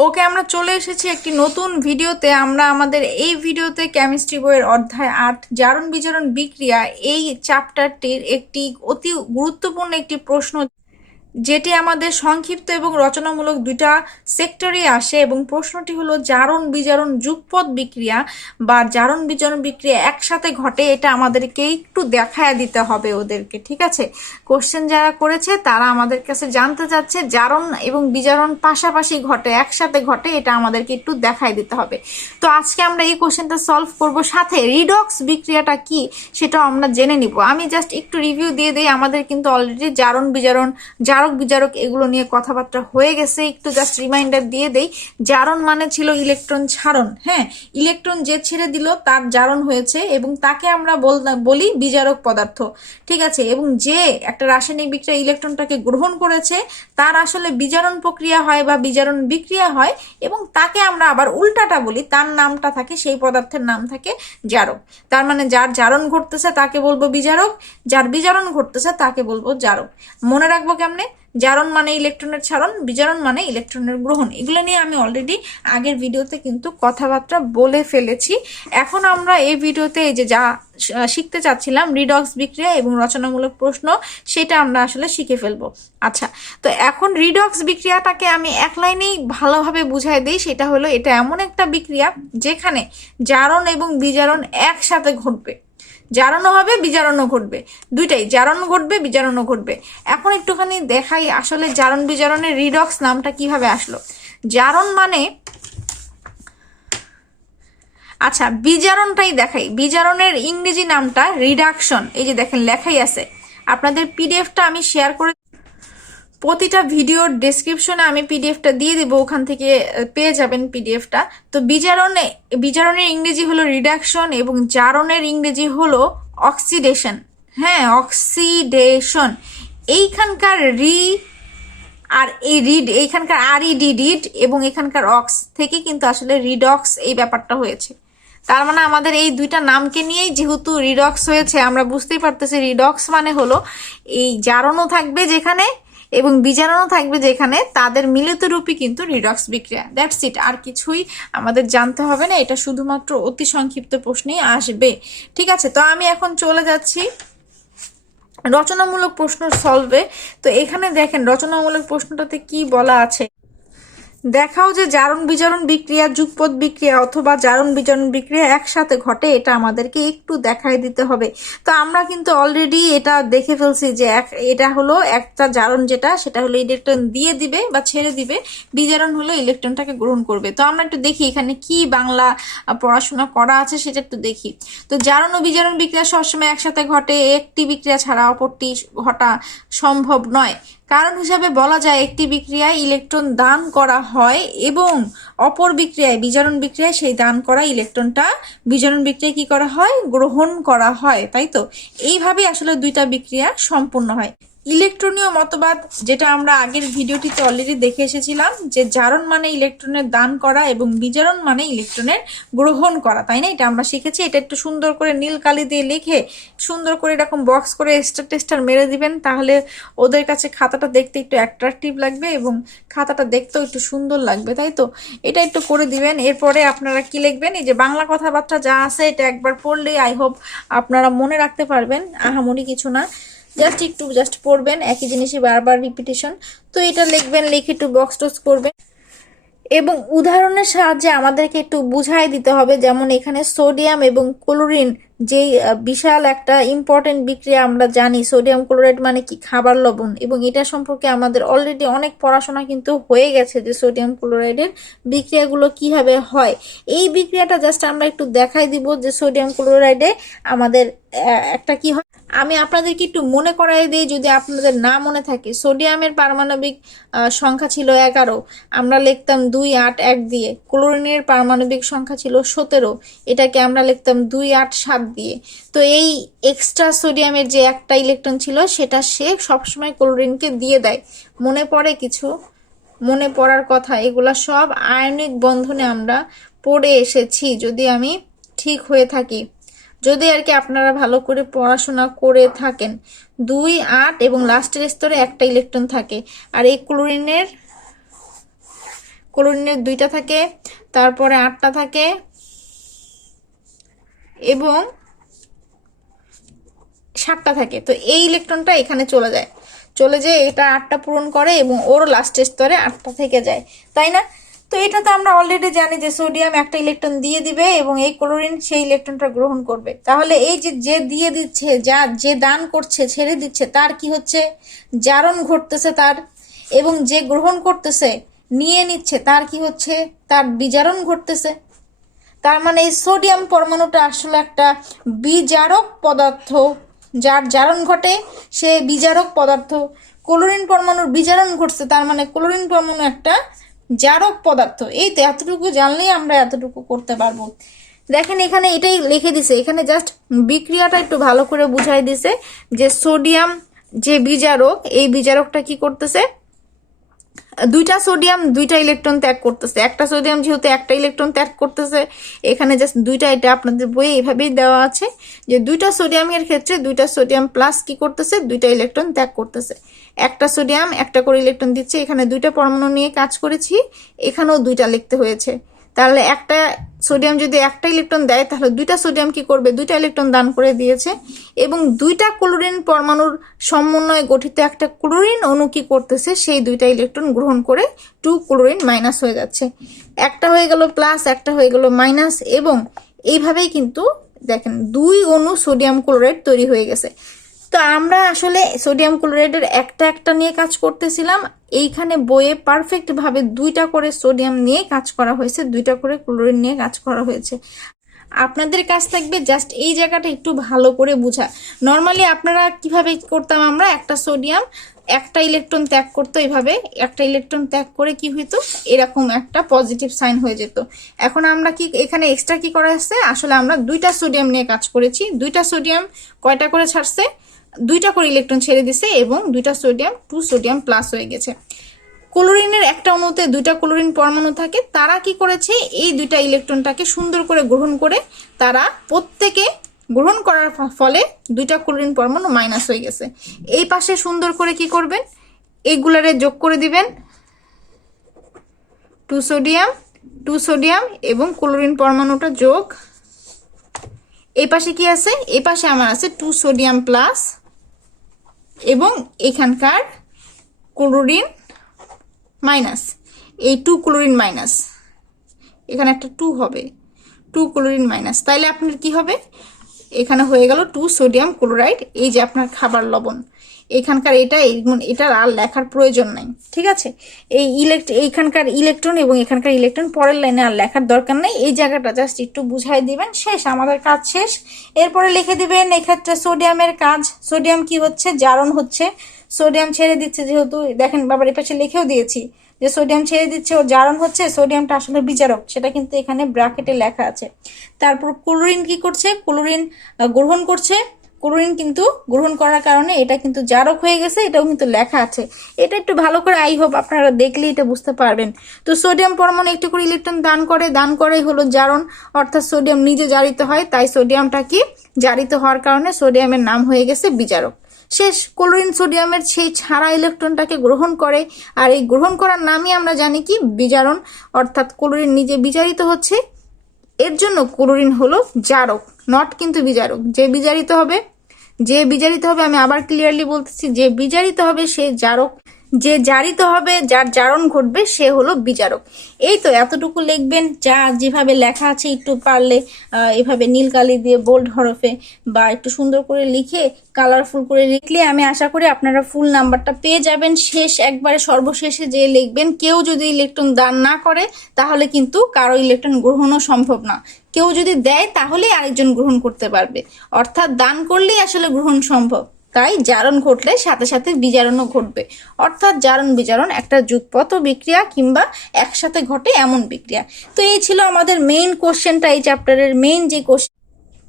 ওকে আমরা চলে এসেছি একটি নতুন ভিডিওতে। আমরা আমাদের এই ভিডিওতে কেমিস্ট্রি বইয়ের অধ্যায় আট জারণ বিজারণ বিক্রিয়া এই চ্যাপ্টারটির একটি অতি গুরুত্বপূর্ণ একটি প্রশ্ন যেটি আমাদের সংক্ষিপ্ত এবং রচনামূলক দুইটা সেক্টরে আসে এবং প্রশ্নটি হলো, জারণ বিজারণ যুগপদ বিক্রিয়া বা জারণ বিজারণ বিক্রিয়া একসাথে ঘটে, এটা আমাদেরকে একটু দেখায় দিতে হবে ওদেরকে, ঠিক আছে? কোশ্চেন যারা করেছে, তারা আমাদের কাছে জানতে চাচ্ছে, জারণ এবং বিজারণ পাশাপাশি ঘটে, একসাথে ঘটে, এটা আমাদেরকে একটু দেখায় দিতে হবে। তো আজকে আমরা এই কোশ্চেনটা সলভ করব সাথে রিডক্স বিক্রিয়াটা কি, সেটাও আমরা জেনে নিব। আমি জাস্ট একটু রিভিউ দিয়ে দিই, আমাদের কিন্তু অলরেডি জারণ বিজারণ জারক বিজারক এগুলো নিয়ে কথাবার্তা হয়ে গেছে। একটু জাস্ট রিমাইন্ডার দিয়ে দেই, জারণ মানে ছিল ইলেকট্রন ছাড়ন। হ্যাঁ ইলেকট্রন যে ছেড়ে দিল তার জারণ হয়েছে এবং তাকে আমরা বল- বলি বিজারক পদার্থ। ঠিক আছে? এবং যে একটা রাসায়নিক বিক্রিয়া ইলেকট্রনটাকে গ্রহণ করেছে, তার আসলে বিজারণ প্রক্রিয়া হয় বা বিজারণ বিক্রিয়া হয় এবং তাকে আমরা আবার উল্টাটা বলি। তার নামটা থাকে, সেই পদার্থের নাম থাকে জারক। তার মানে যার জারণ ঘটতেছে তাকে বলব বিজারক যার বিজারণ ঘটতেছে তাকে বলব জারক। মনে রাখব কেমনে? জারণ মানে ইলেকট্রনের ছাড়ন, বিজারণ মানে ইলেকট্রনের গ্রহণ। এগুলো নিয়ে আমি অলরেডি আগের ভিডিওতে কিন্তু কথাবার্তা বলে ফেলেছি। এখন আমরা এই ভিডিওতে এই যে যা শিখতে চাচ্ছিলাম রিডক্স বিক্রিয়া এবং রচনামূলক প্রশ্ন, সেটা আমরা আসলে শিখে ফেলব। আচ্ছা তো এখন রিডক্স বিক্রিয়াটাকে আমি এক লাইনেই ভালোভাবে বুঝাই দিই। সেটা হলো, এটা এমন একটা বিক্রিয়া যেখানে জারণ এবং বিজারণ একসাথে ঘটবে। জারণও হবে, বিজারণও ঘটবে। দুইটাই, জারণ ঘটবে, বিজারণও ঘটবে। এখন একটুখানি দেখাই আসলে জারণ বিজারণের রিডক্স নামটা কীভাবে আসলো। জারণ মানে আচ্ছা বিজারণটাই দেখাই। বিজারণের ইংরেজি নামটা রিডাকশন। এই যে দেখেন, লেখাই আছে। আপনাদের পিডিএফটা আমি শেয়ার করে প্রতিটা ভিডিওর ডেসক্রিপশনে আমি পিডিএফটা দিয়ে দেবো, ওখান থেকে পেয়ে যাবেন পিডিএফটা তো বিজারণে, বিজারণের ইংরেজি হলো রিডাকশন এবং জারণের ইংরেজি হলো অক্সিডেশন হ্যাঁ অক্সিডেশন এইখানকার রি আর এই রিড এইখানকার আর ই ডি রিড এবং এখানকার অক্স থেকে কিন্তু আসলে রিডক্স এই ব্যাপারটা হয়েছে। তার মানে আমাদের এই দুইটা নামকে নিয়েই যেহেতু রিডক্স হয়েছে, আমরা বুঝতেই পারতেছি রিডক্স মানে হলো এই জারণও থাকবে যেখানে এবং বীজাণু থাকবে যেখানে তাদের মিলিত রূপই কিন্তু রিডক্স বিক্রিয়া। দ্যাটস ইট আর কিছুই আমাদের জানতে হবে না, এটা শুধুমাত্র অতি সংক্ষিপ্ত প্রশ্নেই আসবে। ঠিক আছে, তো আমি এখন চলে যাচ্ছি রচনামূলক প্রশ্ন সলভে তো এখানে দেখেন, রচনামূলক প্রশ্নটাতে কি বলা আছে? দেখাও যে জারণ বিজারণ বিক্রিয়া, যুগপৎ বিক্রিয়া অথবা জারণ বিজারণ বিক্রিয়া একসাথে ঘটে, এটা আমাদেরকে একটু দেখাই দিতে হবে। তো আমরা কিন্তু অলরেডি এটা দেখে ফেলছি যে এক, এটা হলো একটা জারণ যেটা, সেটা হলো ইলেকট্রন দিয়ে দিবে বা ছেড়ে দিবে। বিজারণ হলো ইলেকট্রনটাকে গ্রহণ করবে। তো আমরা একটু দেখি এখানে কি বাংলা পড়াশোনা করা আছে, সেটা একটু দেখি। তো জারণ ও বিজারণ বিক্রিয়া সবসময় একসাথে ঘটে, একটি বিক্রিয়া ছাড়া অপরটি ঘটা সম্ভব নয়। কারণ হিসাবে বলা যায়, একটি বিক্রিয়ায় ইলেকট্রন দান করা হয় এবং অপর বিক্রিয়ায় বিজারণ বিক্রিয়ায় সেই দান করা ইলেকট্রনটা বিজারণ বিক্রিয়ায় কি করা হয়? গ্রহণ করা হয়, তাই তো? এইভাবে আসলে দুইটা বিক্রিয়া সম্পূর্ণ হয়। ইলেকট্রনীয় মতবাদ, যেটা আমরা আগের ভিডিওটিতে অলরেডি দেখে এসেছিলাম, যে জারণ মানে ইলেকট্রনের দান করা এবং বিজারণ মানে ইলেকট্রনের গ্রহণ করা, তাই না? এটা আমরা শিখেছি। এটা একটু সুন্দর করে নীল কালি দিয়ে লিখে, সুন্দর করে এরকম বক্স করে স্টার টেস্টার মেরে দিবেন, তাহলে ওদের কাছে খাতাটা দেখতে একটু অ্যাট্রাকটিভ লাগবে এবং খাতাটা দেখতেও একটু সুন্দর লাগবে, তাই তো? এটা একটু করে দিবেন। এরপরে আপনারা কি লিখবেন? এই যে বাংলা কথাবার্তা যা আছে, এটা একবার পড়লেই আই হোপ আপনারা মনে রাখতে পারবেন। আহামরি কিছু না। জাস্ট একটু জাস্ট পড়বেন, একই জিনিসই বারবার রিপিটেশন তো এটা লিখবেন, লিখে একটু বক্স টক্স করবেন। এবং উদাহরণের সাহায্যে আমাদেরকে একটু বুঝাই দিতে হবে, যেমন এখানে সোডিয়াম এবং ক্লোরিন যেই বিশাল একটা ইম্পর্টেন্ট বিক্রিয়া আমরা জানি সোডিয়াম ক্লোরাইড মানে কি? খাবার লবণ। এবং এটা সম্পর্কে আমাদের অলরেডি অনেক পড়াশোনা কিন্তু হয়ে গেছে যে সোডিয়াম ক্লোরাইডের বিক্রিয়াগুলো কীভাবে হয়। এই বিক্রিয়াটা জাস্ট আমরা একটু দেখাই দিব যে সোডিয়াম ক্লোরাইডে আমাদের একটা কি হয়। আমি আপনাদেরকে একটু মনে করাই দিই, যদি আপনাদের না মনে থাকে সোডিয়ামের পারমাণবিক সংখ্যা ছিল এগারো। আমরা লিখতাম দুই, আট, এক দিয়ে। ক্লোরিনের পারমাণবিক সংখ্যা ছিল সতেরো। এটাকে আমরা লিখতাম দুই, আট, সাত দিয়ে। তো এই এক্সট্রা সোডিয়ামের যে একটা ইলেকট্রন ছিল, সেটা সে সবসময় ক্লোরিনকে দিয়ে দেয়। মনে পড়ে কিছু? মনে পড়ার কথা, এগুলা সব আয়নিক বন্ধনে আমরা পড়ে এসেছি, যদি আমি ঠিক হয়ে থাকি। যদি আর কি আপনারা ভালো করে পড়াশোনা করে থাকেন। দুই, আট এবং লাস্টের স্তরে একটা ইলেকট্রন থাকে। আর এই ক্লোরিনের ক্লোরিনের দুইটা থাকে, তারপরে আটটা থাকে এবং সাতটা থাকে। তো এই ইলেকট্রনটা এখানে চলে যায়। চলে যেয়ে এটা আটটা পূরণ করে এবং ওর লাস্টের স্তরে আটটা থেকে যায়। তাই না? তো এটা তো আমরা অলরেডি জানি যে সোডিয়াম একটা ইলেকট্রন দিয়ে দিবে এবং এই ক্লোরিন সেই ইলেকট্রনটা গ্রহণ করবে। তাহলে এই যে যে দিয়ে দিচ্ছে, যা, যে দান করছে, ছেড়ে দিচ্ছে, তার কি হচ্ছে? জারণ ঘটতেছে তার। এবং যে গ্রহণ করতেছে, নিয়ে নিচ্ছে, তার কি হচ্ছে? তার বিজারণ ঘটতেছে। তার মানে এই সোডিয়াম পরমাণুটা আসলে একটা বিজারক পদার্থ। যার জারণ ঘটে, সে বিজারক পদার্থ। ক্লোরিন পরমাণুর বিজারণ ঘটছে, তার মানে ক্লোরিন পরমাণু একটা জারক পদার্থ। এই তো এতটুকু জানলেই আমরা এতটুকু করতে পারব। দেখেন এখানে এটাই লিখে দিছে। এখানে জাস্ট বিক্রিয়াটা একটু ভালো করে বুঝাই দিছে যে সোডিয়াম যে বিজারক, এই বিজারকটা কি করতেছে? দুইটা সোডিয়াম, দুইটা ইলেকট্রন ত্যাগ করতেছে। একটা সোডিয়াম যেহেতু একটা ইলেকট্রন ত্যাগ করতেছে, এখানে জাস্ট দুইটা এটা আপনাদের বইয়ে এভাবেই দেওয়া আছে যে দুইটা সোডিয়ামের ক্ষেত্রে দুইটা সোডিয়াম প্লাস কি করতেছে? দুইটা ইলেকট্রন ত্যাগ করতেছে। একটা সোডিয়াম, একটা করে ইলেকট্রন দিচ্ছে। এখানে দুইটা পরমাণু নিয়ে কাজ করেছি, এখানেও দুইটা লিখতে হয়েছে। তাহলে একটা সোডিয়াম যদি একটা ইলেকট্রন দেয়, তাহলে দুইটা সোডিয়াম কি করবে? দুইটা ইলেকট্রন দান করে দিয়েছে এবং দুইটা ক্লোরিন পরমাণুর সমন্বয়ে গঠিত একটা ক্লোরিন অণু কি করতেছে? সেই দুইটা ইলেকট্রন গ্রহণ করে টু ক্লোরিন মাইনাস হয়ে যাচ্ছে। একটা হয়ে গেল প্লাস একটা হয়ে গেল মাইনাস এবং এইভাবেই কিন্তু দেখেন দুই অণু সোডিয়াম ক্লোরাইড তৈরি হয়ে গেছে। তো আমরা আসলে সোডিয়াম ক্লোরাইডের একটা একটা নিয়ে কাজ করতেছিলাম। এইখানে বইয়ে পারফেক্ট ভাবে দুইটা করে সোডিয়াম নিয়ে কাজ করা হয়েছে, দুইটা করে ক্লোরিন নিয়ে কাজ করা হয়েছে। আপনাদের কাজ থাকবে জাস্ট এই জায়গাটা একটু ভালো করে বোঝা। নর্মালি আপনারা কীভাবে করতাম আমরা, একটা সোডিয়াম, একটা ইলেকট্রন ত্যাগ করতো এইভাবে একটা ইলেকট্রন ত্যাগ করে কি হইতো? এরকম একটা পজিটিভ সাইন হয়ে যেত। এখন আমরা কি, এখানে এক্সট্রা কি করা আছে? আসলে আমরা দুইটা সোডিয়াম নিয়ে কাজ করেছি। দুইটা সোডিয়াম কয়টা করে ছাড়ছে? দুইটা করে ইলেকট্রন ছেড়ে দিছে এবং দুইটা সোডিয়াম টু সোডিয়াম প্লাস হয়ে গেছে। ক্লোরিনের একটা অণুতে দুইটা ক্লোরিন পরমাণু থাকে, তারা কি করেছে? এই দুইটা ইলেকট্রনটাকে সুন্দর করে গ্রহণ করে তারা প্রত্যেকে গ্রহণ করার ফলে দুইটা ক্লোরিন পরমাণু মাইনাস হয়ে গেছে। এই পাশে সুন্দর করে কি করবেন? এইগুলারে যোগ করে দিবেন। টু সোডিয়াম টু সোডিয়াম এবং ক্লোরিন পরমাণুটা যোগ। এই পাশে কি আছে? এই পাশে আমার আছে টু সোডিয়াম প্লাস এবং এখানকার ক্লোরিন মাইনাস, এই টু ক্লোরিন মাইনাস এখানে একটা টু হবে টু ক্লোরিন মাইনাস তাইলে আপনার কি হবে? এখানে হয়ে গেল টু সোডিয়াম ক্লোরাইড এই যে আপনার খাবার লবণ। এখানকার এটা এটার আর লেখার প্রয়োজন নাই, ঠিক আছে? এই ইলেকট্র এইখানকার ইলেকট্রন এবং এখানকার ইলেকট্রন পরের লাইনে আর লেখার দরকার নেই। এই জায়গাটা জাস্ট একটু বুঝাই দিবেন, শেষ, আমাদের কাজ শেষ। এরপরে লিখে দিবেন এক্ষেত্রে সোডিয়ামের কাজ। সোডিয়াম কি হচ্ছে? জারণ হচ্ছে। সোডিয়াম ছেড়ে দিচ্ছে যেহেতু, দেখেন বাবার এপাশে লিখেও দিয়েছি যে সোডিয়াম ছেড়ে দিচ্ছে ও জারণ হচ্ছে, সোডিয়ামটা আসলে বিচারক, সেটা কিন্তু এখানে ব্র্যাকেটে লেখা আছে। তারপর ক্লোরিন কি করছে? ক্লোরিন গ্রহণ করছে। ক্লোরিন কিন্তু গ্রহণ করার কারণে এটা কিন্তু জারক হয়ে গেছে, এটাও কিন্তু লেখা আছে। এটা একটু ভালো করে আই হোপ আপনারা দেখলে এটা বুঝতে পারবেন। তো সোডিয়াম পরমাণু একটু করে ইলেকট্রন দান করে, দান করেই হলো জারণ, অর্থাৎ সোডিয়াম নিজে জারিত হয়, তাই সোডিয়ামটা কি জারিত হওয়ার কারণে সোডিয়ামের নাম হয়ে গেছে বিজারক শেষ ক্লোরিন সোডিয়ামের সেই ছাড়া ইলেকট্রনটাকে গ্রহণ করে। আর এই গ্রহণ করার নামই আমরা জানি কি? বিজারণ। অর্থাৎ ক্লোরিন নিজে বিজারিত হচ্ছে। এর জন্য ক্লোরিন হলো জারক নট কিন্তু বিজারক। যে বিজারিত হবে, যে বিজারিত হবে, আমি আবার ক্লিয়ারলি বলতেছি, যে বিজারিত হবে সে জারক। যে জারিত হবে, যার জারণ ঘটবে, সে হলো বিচারক। এই তো এতটুকু লিখবেন, যা যেভাবে লেখা আছে, একটু পারলে এভাবে নীল কালি দিয়ে বোল্ড হরফে বা একটু সুন্দর করে লিখে কালারফুল করে লিখলে আমি আশা করি আপনারা ফুল নাম্বারটা পেয়ে যাবেন। শেষ একবারে সর্বশেষে যে লিখবেন, কেউ যদি ইলেকট্রন দান না করে, তাহলে কিন্তু কারও ইলেকট্রন গ্রহণও সম্ভব না। কেউ যদি দেয় তাহলে আরেকজন গ্রহণ করতে পারবে। অর্থাৎ দান করলেই আসলে গ্রহণ সম্ভব। তাই জারণ ঘটলে সাথে সাথে বিজারণও ঘটবে। অর্থাৎ জারণ বিজারণ একটা যুগপত বিক্রিয়া কিংবা একসাথে ঘটে এমন বিক্রিয়া। তো এই ছিল আমাদের মেইন কোশ্চেনটা এই চ্যাপ্টারের মেইন যে কোশ্চেন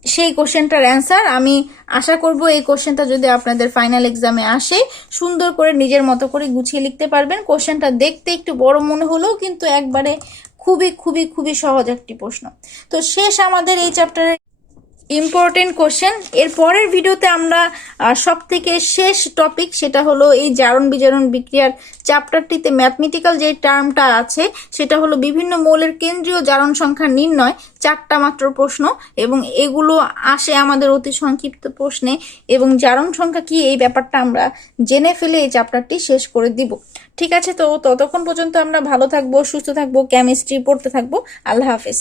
সেই কোশ্চেনটার অ্যান্সার আমি আশা করব এই কোশ্চেনটা যদি আপনাদের ফাইনাল এক্সামে আসে, সুন্দর করে নিজের মতো করে গুছিয়ে লিখতে পারবেন। কোশ্চেনটা দেখতে একটু বড় মনে হলেও কিন্তু একবারে খুবই খুবই খুবই সহজ একটি প্রশ্ন। তো শেষ আমাদের এই চ্যাপ্টারের ইম্পর্টেন্ট কোশ্চেন এর পরের ভিডিওতে আমরা সব থেকে শেষ টপিক সেটা হলো এই জারণ বিজারণ বিক্রিয়ার চ্যাপ্টারটিতে ম্যাথমেটিক্যাল যে টার্মটা আছে, সেটা হলো বিভিন্ন মৌলের কেন্দ্রীয় জারণ সংখ্যা নির্ণয়, চারটা মাত্র প্রশ্ন, এবং এগুলো আসে আমাদের অতি সংক্ষিপ্ত প্রশ্নে, এবং জারণ সংখ্যা কি, এই ব্যাপারটা আমরা জেনে ফেলে এই চ্যাপ্টারটি শেষ করে দিব। ঠিক আছে, তো ততক্ষণ পর্যন্ত আমরা ভালো থাকব, সুস্থ থাকব কেমিস্ট্রি পড়তে থাকব। আল্লাহ হাফেজ।